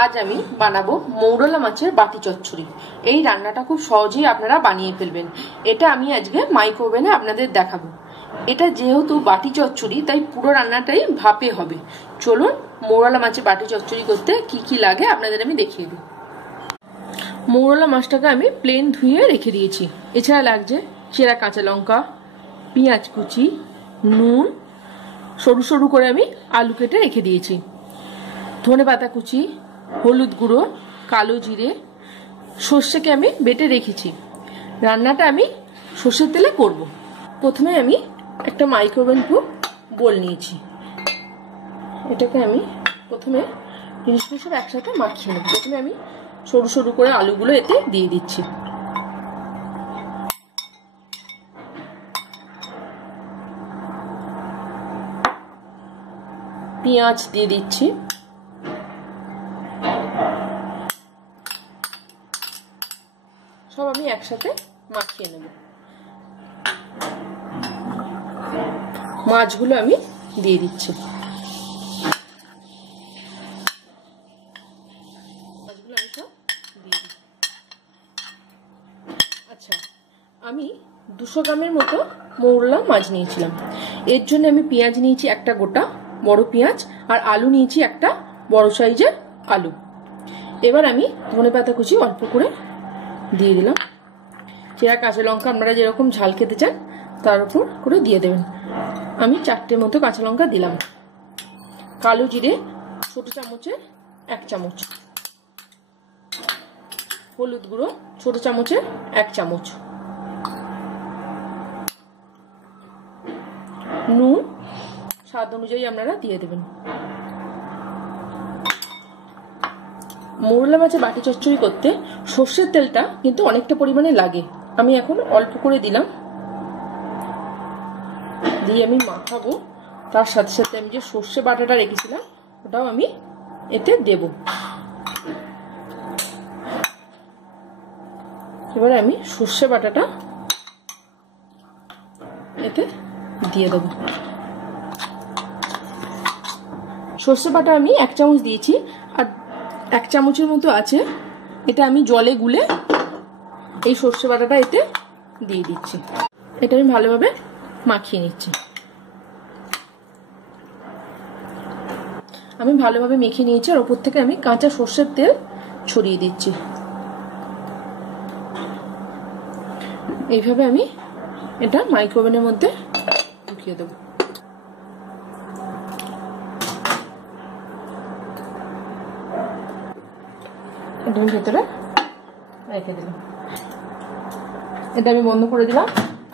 আজ আমি বানাবো মৌরলা মাছের বাটি চচ্চড়ি। এই রান্নাটা খুব সহজেই আপনারা বানিয়ে ফেলবেন। এটা আমি আজকে মাইক্রো ওভেনে আপনাদের দেখাবো। এটা যেহেতু বাটি চচ্চড়ি তাই পুরো রান্নাটাই ভাপে হবে। চলুন মৌরলা মাছের বাটি চচ্চড়ি করতে কি কি লাগে আপনাদের আমি দেখিয়ে দিই। মৌরলা মাছটাকে আমি প্লেন ধুয়ে রেখে দিয়েছি। এছাড়া লাগছে চেরা কাঁচা লঙ্কা, পেঁয়াজ কুচি, নুন, সরু সরু করে আমি আলু কেটে রেখে দিয়েছি, ধনে পাতা কুচি, হলুদ গুঁড়ো, কালো জিরে, সর্ষেকে আমি বেটে রেখেছি। রান্নাটা আমি সর্ষের তেলে করব। প্রথমে আমি একটা মাইক্রোওভেন প্রুফ বোল নিয়েছি। এটাকে আমি প্রথমে জিনিসগুলো সব একসাথে মাখিয়ে নেব। প্রথমে আমি সরু সরু করে আলুগুলো এতে দিয়ে দিচ্ছি। পেঁয়াজ দিয়ে দিচ্ছি, সব আমি একসাথে মাখিয়ে নেব। মাছগুলো আমি দিয়ে দিচ্ছি। মাছগুলো আমি সব দিয়ে দিই। আচ্ছা, আমি 200 গ্রামের মতো মৌরলা মাছ নিয়েছিলাম। এর জন্য আমি পেঁয়াজ নিয়েছি একটা গোটা বড় পেঁয়াজ, আর আলু নিয়েছি একটা বড় সাইজের আলু। এবার আমি ধনেপাতা কুচি অল্প করে দিয়ে দিলাম। চেরা কাঁচা লঙ্কা আপনারা যেরকম ঝাল খেতে চান তার উপর করে দিয়ে দেবেন। আমি 4টে মতো কাঁচা লঙ্কা দিলাম। কালো জিরে ছোট চামচের 1 চামচ, হলুদ গুঁড়ো ছোট চামচের 1 চামচ, নুন স্বাদ অনুযায়ী আপনারা দিয়ে দেবেন। মৌরলা মাছের বাটি চচ্চড়ি করতে সর্ষের তেলটা কিন্তু অনেকটা পরিমাণে লাগে। আমি এখন অল্প করে দিলাম, দিয়ে আমি মাখাবো। তার সাথে সাথে আমি যে সর্ষে বাটাটা রেখেছিলাম ওটাও আমি এতে দেব। এবারে আমি সর্ষে বাটাটা এতে দিয়ে দেবো। সর্ষে বাটা আমি 1 চামচ দিয়েছি, আর 1 চামচের মতো আছে। এটা আমি জলে গুলে এই সর্ষে বাটাটা এতে দিয়ে দিচ্ছি। এটা আমি ভালোভাবে মাখিয়ে নিচ্ছি। আমি ভালোভাবে মেখে নিয়েছি, আর ওপর থেকে আমি কাঁচা সর্ষের তেল ছড়িয়ে দিচ্ছি। এইভাবে আমি এটা মাইক্রোওভেনের মধ্যে ঢুকিয়ে দেবো। এটা আমি ভেতরে রেখে দিলাম। এটা আমি বন্ধ করে দিলাম।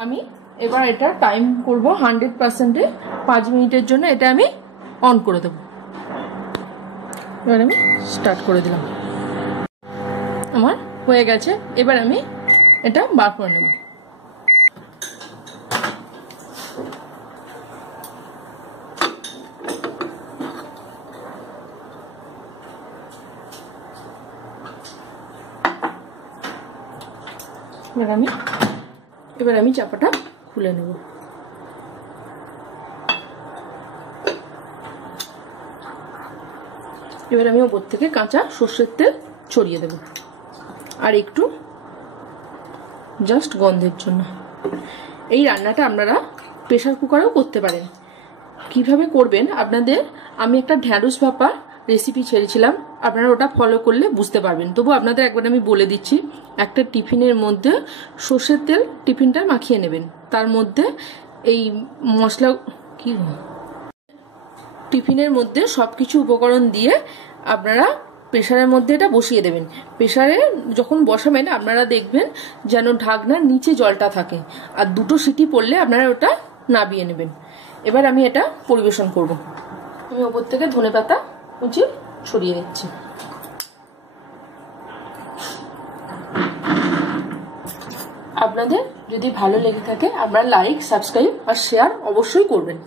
আমি এবার এটা টাইম করব 100%-এ 5 মিনিটের জন্য। এটা আমি অন করে দেবো। এবার আমি স্টার্ট করে দিলাম। আমার হয়ে গেছে। এবার আমি এটা বার করে নেব। এবার আমি চাপাটা খুলে নেব। এবার আমি ওপর থেকে কাঁচা সর্ষের তেল ছড়িয়ে দেব, আর একটু জাস্ট গন্ধের জন্য। এই রান্নাটা আপনারা প্রেসার কুকারেও করতে পারেন। কিভাবে করবেন আপনাদের আমি একটা ঢ্যাঁড়স ভাপা রেসিপি ছেড়েছিলাম, আপনারা ওটা ফলো করলে বুঝতে পারবেন। তবু আপনাদের একবার আমি বলে দিচ্ছি। একটা টিফিনের মধ্যে সর্ষের তেল টিফিনটা মাখিয়ে নেবেন, তার মধ্যে এই মশলা টিফিনের মধ্যে সবকিছু উপকরণ দিয়ে আপনারা প্রেসারের মধ্যে এটা বসিয়ে দেবেন। প্রেসারে যখন বসাবেন আপনারা দেখবেন যেন ঢাকনার নিচে জলটা থাকে, আর 2টো সিটি পড়লে আপনারা ওটা নাবিয়ে নেবেন। এবার আমি এটা পরিবেশন করব। আমি ওপর থেকে ধনেপাতা কুচি ছড়িয়ে দিচ্ছি। আপনাদের যদি ভালো লেগে থাকে আপনারা লাইক, সাবস্ক্রাইব আর শেয়ার অবশ্যই করবেন।